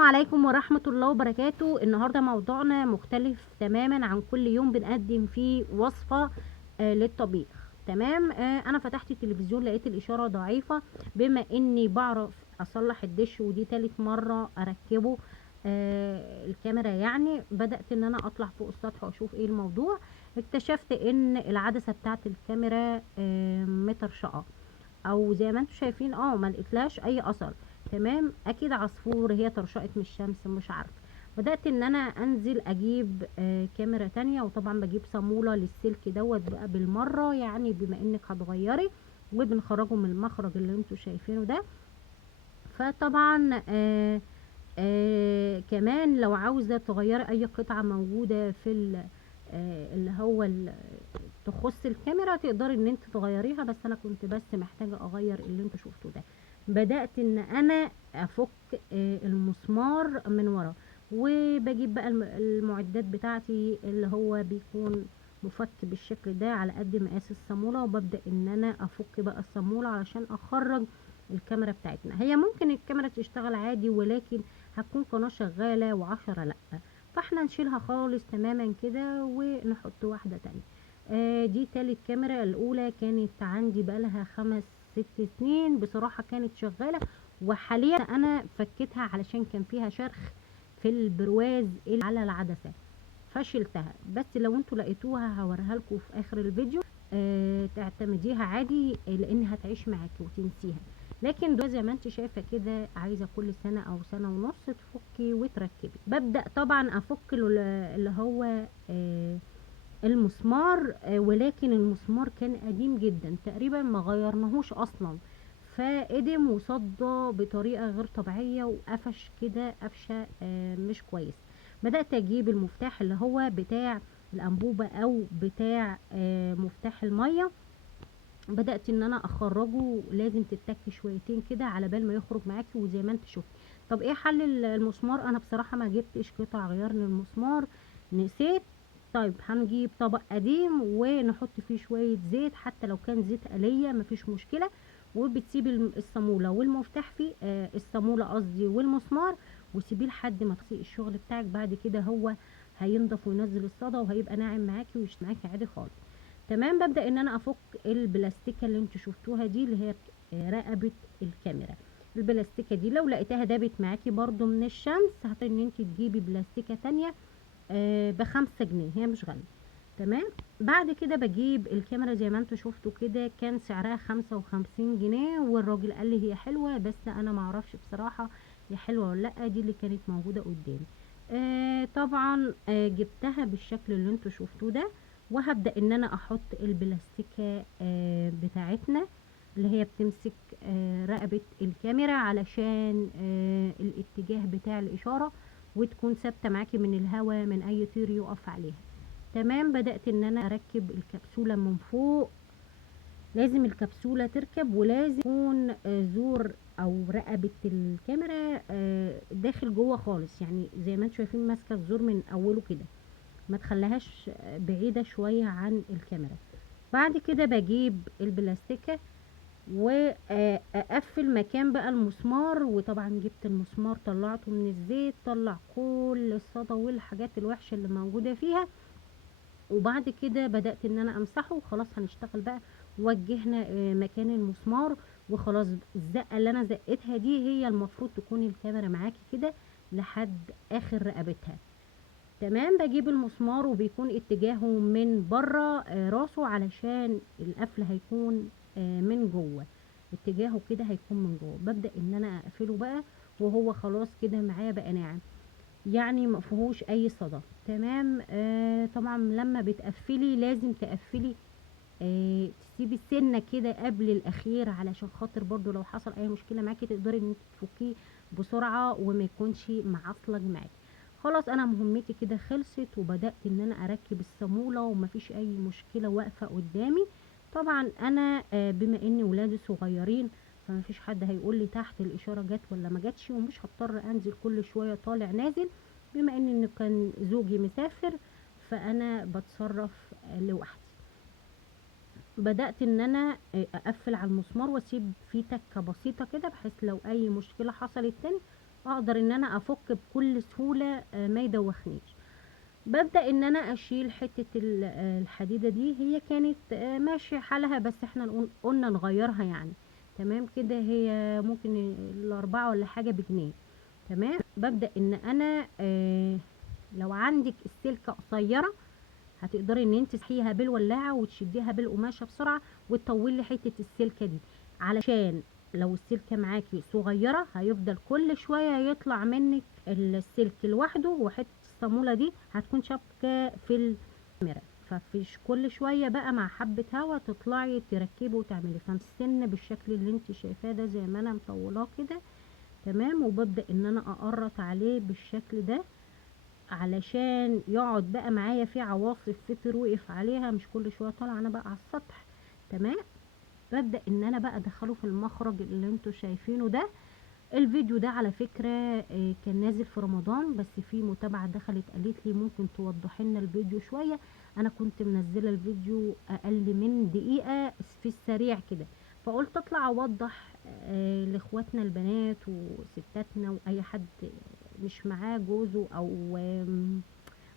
عليكم ورحمة الله وبركاته. النهاردة موضوعنا مختلف تماما عن كل يوم بنقدم فيه وصفة للطبيخ. تمام. انا فتحت التلفزيون لقيت الاشارة ضعيفة، بما اني بعرف اصلح الدش ودي تالت مرة اركبه الكاميرا. يعني بدأت ان انا اطلع فوق السطح واشوف ايه الموضوع. اكتشفت ان العدسة بتاعت الكاميرا مترشقة، او زي ما انتم شايفين ما لقيتلاش اي اثر. تمام، اكيد عصفور، هي طرشقت من الشمس، مش عارفه. بدات ان انا انزل اجيب كاميرا تانية، وطبعا بجيب صاموله للسلك دوت بقى بالمره، يعني بما انك هتغيري وبنخرجه من المخرج اللي انتم شايفينه ده. فطبعا كمان لو عاوزه تغيري اي قطعه موجوده في اللي هو تخص الكاميرا، تقدري ان انت تغيريها، بس انا كنت بس محتاجه اغير اللي انتوا شفتوه ده. بدات ان انا افك المسمار من ورا، وبجيب بقى المعدات بتاعتي اللي هو بيكون مفك بالشكل ده على قد مقاس الصاموله، وببدا ان انا افك بقى الصاموله علشان اخرج الكاميرا بتاعتنا. هي ممكن الكاميرا تشتغل عادي، ولكن هتكون قناه شغاله وعشرة لا، فاحنا نشيلها خالص تماما كده ونحط واحده تانية. دي تالت كاميرا. الاولى كانت عندي بقالها 5 6 سنين بصراحة، كانت شغالة، وحاليا انا فكيتها علشان كان فيها شرخ في البرواز اللي على العدسة فشلتها. بس لو انتوا لقيتوها هوريها لكم في اخر الفيديو. تعتمديها عادي لان هتعيش معاكي وتنسيها. لكن ده زي ما انت شايفه كده، عايزه كل سنه او سنه ونص تفكي وتركبي. ببدا طبعا افك اللي هو المسمار، ولكن المسمار كان قديم جدا، تقريبا ما غيرناهوش اصلا، فقدم وصدى بطريقة غير طبيعية وقفش كده قفشة مش كويس. بدأت اجيب المفتاح اللي هو بتاع الانبوبة او بتاع مفتاح المية. بدأت ان انا اخرجه، لازم تتك شويتين كده على بال ما يخرج معاكي، وزي ما انت شفت. طب ايه حل المسمار؟ انا بصراحة ما جبتش قطع غيار للمسمار، نسيت. طيب هنجيب طبق قديم ونحط فيه شوية زيت، حتى لو كان زيت آلية مفيش مشكلة. وبتسيب الصامولة والمفتاح فيه الصامولة قصدي والمسمار، وسيبيه لحد ما تخلصي الشغل بتاعك. بعد كده هو هينضف وينزل الصدى وهيبقى ناعم معاكي ويشتغل معاكي عادي خالص. تمام. ببدأ ان انا افك البلاستيكة اللي انتوا شفتوها دي، اللي هي رقبة الكاميرا. البلاستيكة دي لو لقيتها دابت معاكي برضو من الشمس، هتضطري ان انت تجيبي بلاستيكة تانية ب5 جنيه، هي مش غالية. تمام. بعد كده بجيب الكاميرا زي ما انتوا شفتوا كده، كان سعرها 55 جنيه، والراجل قال لي هي حلوة، بس انا معرفش بصراحة هي حلوة ولا لا. دي اللي كانت موجودة قدامي. طبعا جبتها بالشكل اللي انتوا شفتوه ده، وهبدأ ان انا احط البلاستيكة بتاعتنا اللي هي بتمسك رقبة الكاميرا علشان الاتجاه بتاع الاشارة، وتكون ثابتة معاكي من الهواء، من اي طير يقف عليها. تمام. بدأت ان انا اركب الكبسولة من فوق. لازم الكبسولة تركب، ولازم يكون زور او رقبة الكاميرا داخل جوه خالص، يعني زي ما انتم شايفين ماسكة الزور من اوله كده، ما تخليهاش بعيدة شوية عن الكاميرا. بعد كده بجيب البلاستيكة واقفل مكان بقى المسمار، وطبعا جبت المسمار طلعته من الزيت، طلع كل الصدى والحاجات الوحشة اللي موجودة فيها. وبعد كده بدأت ان انا امسحه، وخلاص هنشتغل بقى. وجهنا مكان المسمار، وخلاص الزقة اللي انا زقتها دي هي المفروض تكون الكاميرا معاكي كده لحد اخر رقبتها. تمام. بجيب المسمار وبيكون اتجاهه من بره راسه، علشان القفل هيكون من جوه، اتجاهه كده هيكون من جوه. ببدأ ان انا اقفله بقى، وهو خلاص كده معايا بقى ناعم، يعني ما فيهوش اي صدى. تمام. طبعا لما بتقفلي لازم تقفلي تسيبي السنه كده قبل الاخير، علشان خاطر برضو لو حصل اي مشكله معاكي تقدري ان انت تفكيه بسرعه وما يكونش معصلج معاكي. خلاص انا مهمتي كده خلصت، وبدات ان انا اركب الصاموله ومفيش اي مشكله واقفه قدامي. طبعا انا بما ان ولادي صغيرين، فمفيش حد هيقول لي تحت الاشاره جت ولا ما جاتش، ومش هضطر انزل كل شويه طالع نازل، بما ان كان زوجي مسافر، فانا بتصرف لوحدي. بدأت ان انا اقفل على المسمار واسيب فيه تكة بسيطة كده، بحيث لو اي مشكلة حصلت تاني اقدر ان انا افك بكل سهولة، ما يدوخنيش. ببدأ ان انا اشيل حتة الحديدة دي، هي كانت ماشية حالها، بس احنا قلنا نغيرها يعني. تمام كده، هي ممكن الاربعة ولا حاجة بجنيه. تمام. ببدأ ان انا لو عندك السلكة قصيرة، هتقدري ان انت تسحيها بالولاعة وتشديها بالقماشة بسرعة، وتطولي حتة السلكة دي، علشان لو السلكة معاكي صغيرة هيفضل كل شوية يطلع منك السلك لوحده، وحتة الصامولة دي هتكون شابكة في الكاميرا، ففيش كل شوية بقى مع حبة هوا تطلعي تركبي وتعملي. فالسن بالشكل اللي انت شايفاه ده زي ما انا مطولاه كده. تمام. وببدأ ان انا اقرط عليه بالشكل ده، علشان يقعد بقى معايا في عواصف فطر وقف عليها، مش كل شويه طالعه انا بقى على السطح. تمام. ببدا ان انا بقى ادخله في المخرج اللي انتوا شايفينه ده. الفيديو ده على فكره كان نازل في رمضان، بس في متابعه دخلت قالت لي ممكن توضحي لنا الفيديو شويه. انا كنت منزله الفيديو اقل من دقيقه في السريع كده، فقلت اطلع اوضح لاخواتنا البنات وستاتنا واي حد مش معاه جوزه او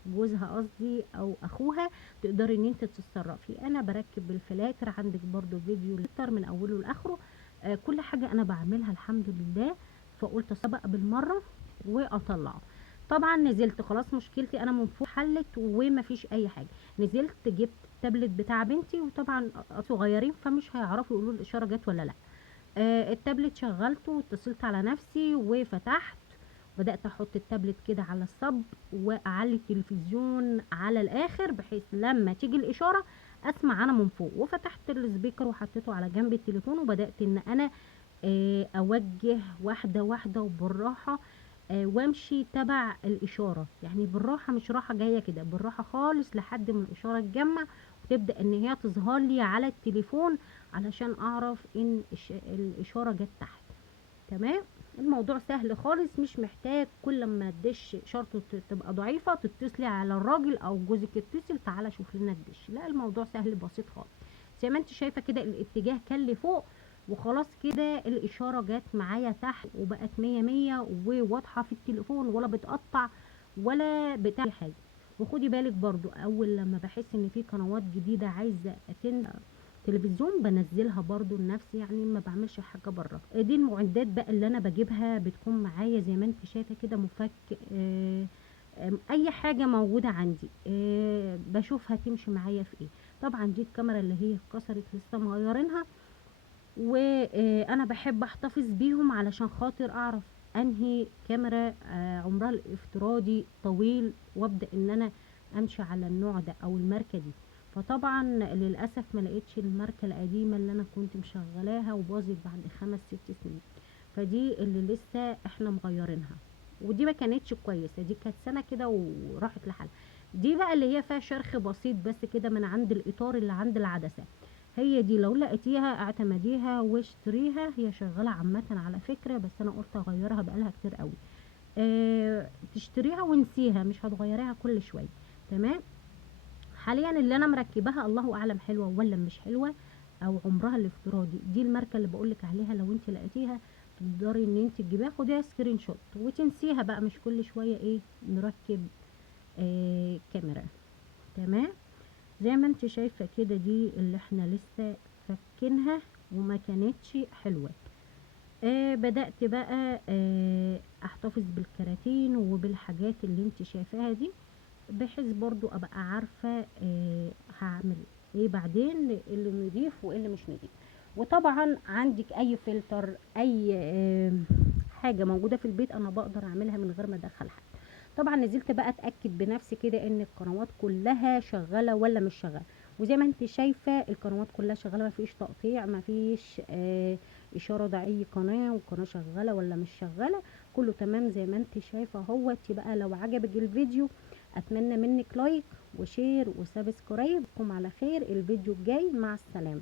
جوزها قصدي او اخوها، تقدري ان انت تتصرفي. انا بركب الفلاتر، عندك برضو فيديو الفلتر من اوله لاخره. كل حاجة انا بعملها الحمد لله. فقلت اسبق بالمرة واطلعه. طبعا نزلت خلاص، مشكلتي انا من فوق حلت ومفيش اي حاجة. نزلت جبت التابلت بتاع بنتي، وطبعا صغيرين فمش هيعرفوا يقولوا الاشارة جت ولا لا. التابلت شغلته واتصلت على نفسي وفتحت، بدأت احط التابلت كده على الصب، واعلي التلفزيون على الاخر بحيث لما تيجي الاشارة اسمع انا من فوق. وفتحت السبيكر وحطيته على جنب التليفون، وبدأت ان انا اوجه واحدة واحدة وبالراحة، وامشي تبع الاشارة، يعني بالراحة مش راحة جاية كده، بالراحة خالص لحد ما الاشارة تجمع وتبدأ ان هي تظهر لي على التليفون، علشان اعرف ان الاشارة جت تحت. تمام. الموضوع سهل خالص، مش محتاج كل ما الدش شرطه تبقى ضعيفة تتصلي على الراجل او جوزك يتصل تعالى شوف لنا الدش. لا، الموضوع سهل بسيط خالص. زي ما انت شايفة كده الاتجاه كان لفوق، وخلاص كده الاشارة جت معايا تحت وبقت مية مية وواضحة في التليفون، ولا بتقطع ولا بتاع حاجة. وخدي بالك برضو اول لما بحس ان في قنوات جديدة عايزة تلفزيون بنزلها برضو لنفسي، يعني ما بعملش حاجه بره. دي المعدات بقى اللي انا بجيبها بتكون معايا زي ما انت شايفه كده، مفك اي حاجه موجوده عندي بشوفها تمشي معايا في ايه. طبعا دي الكاميرا اللي هي اتكسرت لسه مغيرينها، وانا بحب احتفظ بيهم علشان خاطر اعرف انهي كاميرا عمرها الافتراضي طويل، وابدا ان انا امشي على النوع ده او الماركه دي. فطبعا للاسف ما لقيتش الماركه القديمه اللي انا كنت مشغلاها وباظت بعد 5 6 سنين، فدي اللي لسه احنا مغيرينها. ودي ما كانتش كويسه، دي كانت سنه كده وراحت لحالها. دي بقى اللي هي فيها شرخ بسيط بس كده من عند الاطار اللي عند العدسه. هي دي لو لقيتيها اعتمديها واشتريها، هي شغاله عامه على فكره، بس انا قلت اغيرها بقالها كتير قوي. تشتريها ونسيها، مش هتغيريها كل شويه. تمام. حاليا اللي انا مركباها الله اعلم حلوه ولا مش حلوه، او عمرها الافتراضي. دي الماركه اللي بقولك عليها، لو انت لقيتيها تقدري ان انت تجيبيها، خديها سكرين شوت وتنسيها بقى، مش كل شويه ايه نركب كاميرا. تمام. زي ما انت شايفة كده دي اللي احنا لسه فكينها وما كانتش حلوة. بدأت بقى احتفظ بالكراتين وبالحاجات اللي انت شايفاها دي، بحيث برضو ابقى عارفة هعمل ايه بعدين، اللي نضيف وايه اللي مش نضيف. وطبعا عندك اي فلتر، اي حاجة موجودة في البيت انا بقدر اعملها من غير ما ادخل حد. طبعا نزلت بقى اتاكد بنفسي كده ان القنوات كلها شغاله ولا مش شغاله. وزي ما انت شايفه القنوات كلها شغاله، ما فيش تقطيع، ما فيش اشاره ده اي قناه والقناه شغاله ولا مش شغاله، كله تمام زي ما انت شايفه اهوت. بقى لو عجبك الفيديو اتمنى منك لايك وشير وسبسكرايب. على خير، الفيديو الجاي مع السلامه.